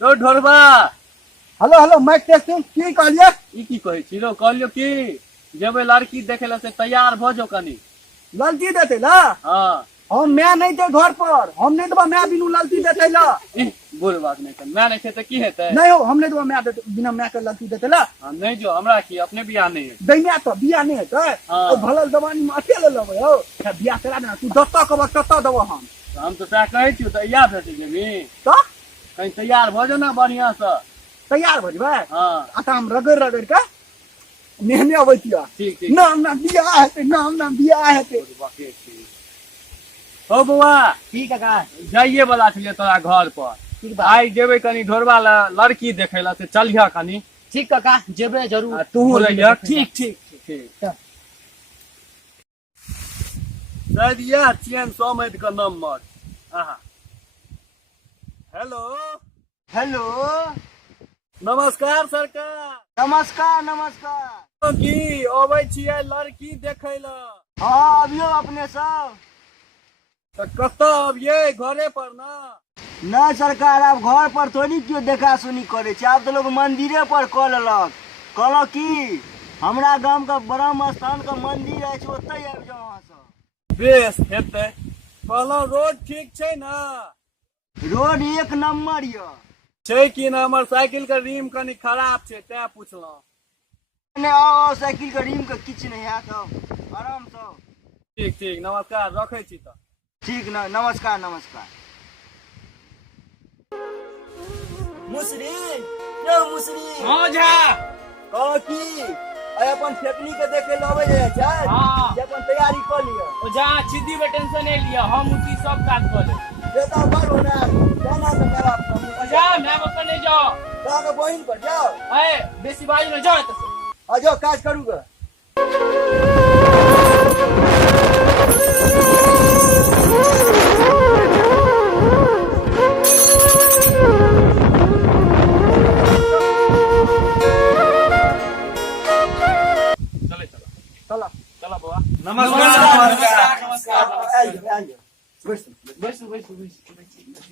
तो ढोरबा hello hello mic testing की कहलिए ई की कहै छी रो कहलियो की जेबे लड़की देखे ला से तैयार भ जो कनी। ललती देते ला हाँ हम मैं नहीं थे घर पर हम नहीं देबा मैं बिनु ललती देते ला बुढ़ बात नहीं कर मैं नहीं थे तो की हेतै। नहीं हो हम नहीं देबा मैं बिना मैं के ललती देते ला हाँ नहीं जो हमरा की अपने बियाह नहीं है। दैया तो बिया नहीं है हाँ। तो भलल दवानी में अकेले लेबे हो बिया करा देना तू दत्ता कब तत्ता देबो हम तो हम तो सह कहै छी तो या भेट जेबी तो कहीं तैयार भ जो ना बढ़िया से। तैयार हो जबे हाँ आता हम रगड़ रगड़ के नेहने अबैतिया ठीक ठीक नाम ना बिया हेते नाम बिया हेते हो बउआ ठीक है का जाइए वाला छलिए तोरा घर पर ठीक बा आई जेबे कनी ढोरबा ला लड़की देखे ला से चलिया कनी। ठीक का जेबे जरूर तू रहिया ठीक ठीक ठीक शायद यह चैन समझ का नंबर। आहा हेलो हेलो नमस्कार सरकार। नमस्कार नमस्कार की अबै छियै लड़की देखै ला हाँ अभियो अपने सब तो कतऽ अबियै घरे पर ना। नहीं सरकार अब घर पर थोड़ी क्यों देखा सुनी करे छे अब तो लोग मंदिरे पर कऽ लेलक कहलक की हमरा गांव का ब्रह्म स्थान का मंदिर है ओतै आबि जाओ अहाँ सब। बेस हेतै कहलौं रोड ठीक छै ना। रोड एक नंबर य छै कि ना हमर साइकिल के रिम कनी खराब छै तें पुछलौं। ने आओ साइकिल के रिम के किछ नहीं है तब आराम से। ठीक ठीक नमस्कार रखै छी तऽ। ठीक न नमस्कार नमस्कार। मुसरी यो मुसरी हां झा कह की आय अपन फेकनी के देखे लबे जाय छै हां जे अपन तैयारी कर लियो ओ जा छिद्दी पे टेंशन नहीं लिया हम उसी सब काज कर ले बेटा बार होना जाना तो मेरा ओ जा मैं बकर नहीं जाओ का के बहिन पर जाओ ए बेसी बाजी में जाओ तो आ जाओ काज करूंगा। चले चलो चला चला बुआ नमस्कार नमस्कार आइए बैठ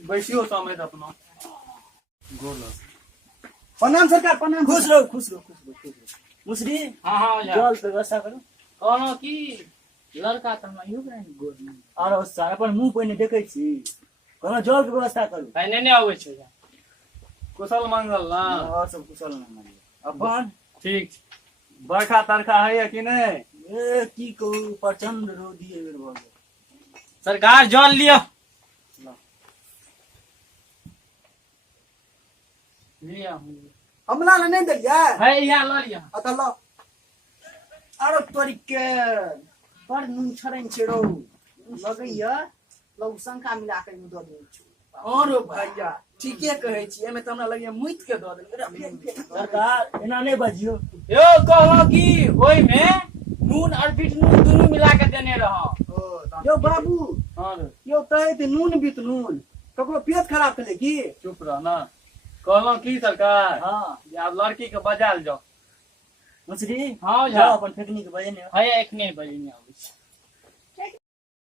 बैठियो समय अपना गोल प्रणाम सरकार प्रणाम खुश रहो खुश रहो मुसरी हां हां जा जल व्यवस्था करू कहलो की लड़का त हमरा यू ब्रांड गोल आरो सारा अपन मुंह पहिने देखै छी कोनो जल के व्यवस्था करू भाई ने आवे छै कुशल मंगल ना और सब कुशल मंगल अपन ठीक बरखा तरखा है कि नहीं। ए की कहू प्रचंड रोदी है बेर भऽ सरकार जल लियो लिया हमला नहीं देलिए है या ल लिया अत ल आरो तोरी के बड़ नुन छरन छेड़ो लगैया लोग शंका मिला के दऽ दै छै और भैया ठीके कहै छी एमे त हमरा लगे मुइत के द दे सरकार एना नहीं बजियो यो कहलो की ओइ में नून और बीट नून दोनों मिला के देने रहो। यो बाबू हां यो कहे थे नून बीत नून ककरो पेट खराब करे की चुप रह ना कहलो की सरकार हां जे आप लड़की के बजाल जाओ मुसरी हां जाओ अपन फेकनी के बजने है एक नहीं बजे नहीं आवे छै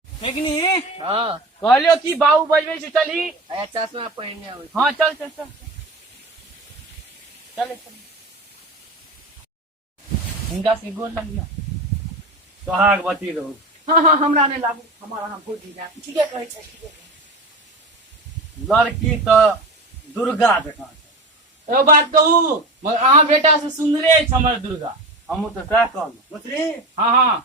फेकनी हां कहलियो की बाबू बजबै छै चली आया चश्मा पहिने आबै हां चल चल चल चल चल हिंगा से गोल लग गया सोहाग बती रहो। हां हां हमरा नहीं लागू हमारा हम भूल गया ठीके कहै छै ठीके लड़की तो दुर्गा बेटा छै एगो बात कहू मगर अहाँ बेटा से सुंदरे छै हमर दुर्गा हमहूँ तो सएह कहलहुँ। मुसरी हाँ हाँ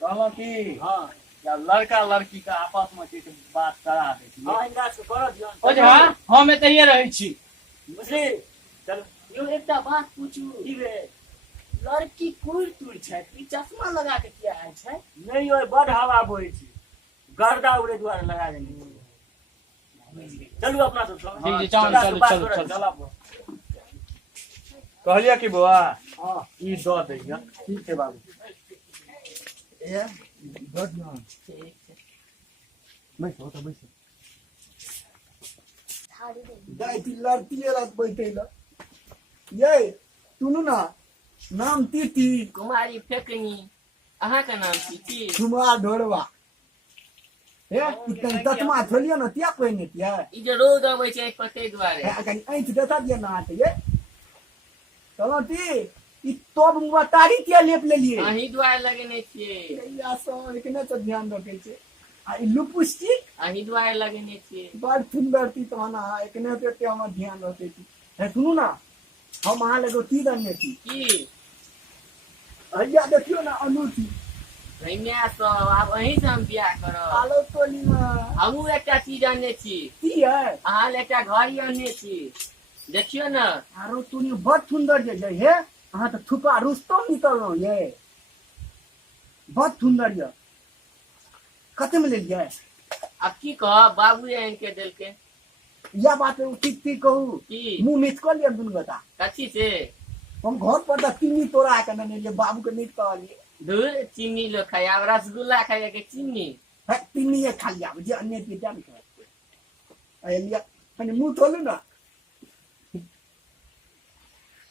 कहलहुँ की हां जब लड़का लड़की का आपस में किछु बात करा दै छी हां इनका से कर दियो ओ जे हाँ हम एतहिए रहै छी। मुसरी चल यो एकटा बात पूछू की रे लड़की कुल तुल छै ई चश्मा लगा के किया आय छै नहीं यो बड़ हवा बोए छी गर्दा उड़े द्वारा लगा देनी चलू अपना सब ठीक छै चल चल चल चल कहलिया की बुआ हां ई दऽ दैया ठीक छै बाबू ए गुड मॉर्निंग ठीक छै बैठो तो बैठो दाई ती लड़ती है रात बैठे ला ये सुनू ना नाम तीती कुमारी फेकनी अहाँ का नाम की कुमार ढोरवा हे कनी ततमा थोलियो न तिया पहिने तिया ई जे रोज अबै छै पर तै दुआरे हे कनी ऐंठ देता दिया ना हाथ ये चलो ती ई तोब मुआ तारी तिया लेप लेलिए अहीं दुआरे लगेने छियै या सो एकने तो ध्यान रखे छे आ ई लिपस्टिक अहीं दुआरे लगेने छियै बड़ सुंदर ती तो ना एकने तो ते हम ध्यान रखे छी हे सुनू ना हम अहाँ लगो ती दने छी की अइया देखियो ना अनूठी भैया सब आब अहीं से हम बियाह करब आलो टोली में हमहूँ एकटा चीज आनने छी की है अहाँ ले एकटा घड़ी आनने छी देखियो न आरो तूने बड़ सुंदर जे है अहाँ तो थुपा रुस्तम निकललो ये बड़ सुंदर ये कते में ले लिया अब की कहब बाबू आनि के देलकै या बात ठीक ठीक कहू की मुंह मीठ कर लिया दुनू बता कथी से हम घर पर द तीनी तोड़ा के न लिए बाबू के मीठ कहलिए दूध चीनी लो खाई अब रसगुल्ला खाइए के चीनी है तीनी ये खा लिया जे अन्य के जान के आ लिया मैंने मुंह खोलू ना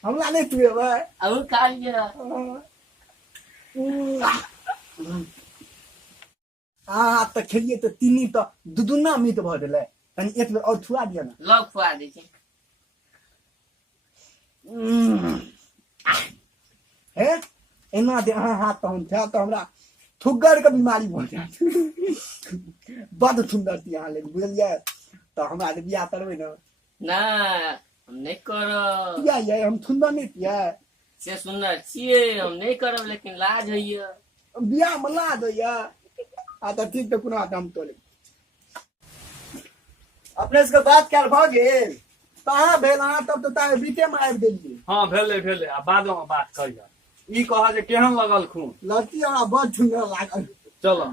हमला नहीं तुए भाई अब खा लिया आ त खेलिए तो तीनी तो दुदुना मीठ भ गेलै तनी एक बेर और छुआ दिया ना लग खुआ दै छै है एना दे अहाँ हाथ तहन था तो हमरा थुग्गर के बीमारी भ जात बड़ सुंदर थी अहाँ ले बुझलिए तो हमरा ले बियाह करबै ना ना हम नहीं करब किया ये हम सुंदर नहीं किया से सुंदर छियै हम नहीं करब लेकिन लाज होइए बियाह में ला दो या आ तो ठीक तो कुना दम तोले अपने से बात क्या भ गेल कहाँ भेल अहाँ तब तो तारे बीते में आबि गेलिए हाँ भेले आ बादो में बात करिया ई कहा जे केहन लगल खून लड़की हमरा बड़ सुंदर लागल चलो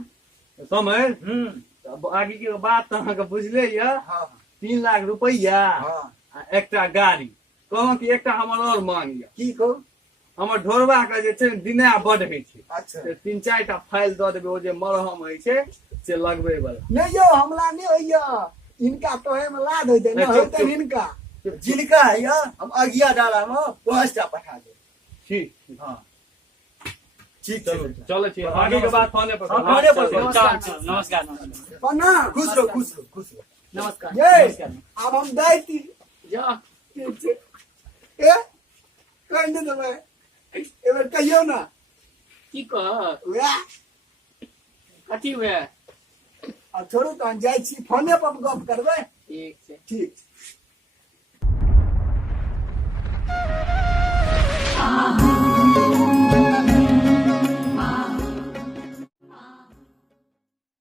समय आगे के बात तो अहाँके बुझले ये हाँ 3 लाख रुपया हाँ आ एकटा गाड़ी कहूँ कि एकटा हमर और मांग ये की कहू हमर ढोरबा के जे छै दिना बड होइ छै अच्छा से 3-4 टा फाइल दऽ देबै ओ जे मरहम होइ छै से लगबै वाला नहीं यो हमला नहीं होइया इनका तोहे में लाद होते ना चुप, होते चुप। इनका जिनका है या हम अगिया डाला में 5 टा पठा दे ठीक हाँ ठीक चलो चलो ठीक आगे के बात फोने पर हाँ, फोने पर चलो, नमस्कार चलो। नमस्कार नमस्कार प्रणाम खुश रहो खुश रहो खुश रहो नमस्कार ये नमस्कार अब हम दायती जा ठीक छै ए कह दे दे एबर कहियो ना की कह वैह कथी हुए आ छोड़ू तो हम जाइ छी फोने पर गप करबै ठीक छै ठीक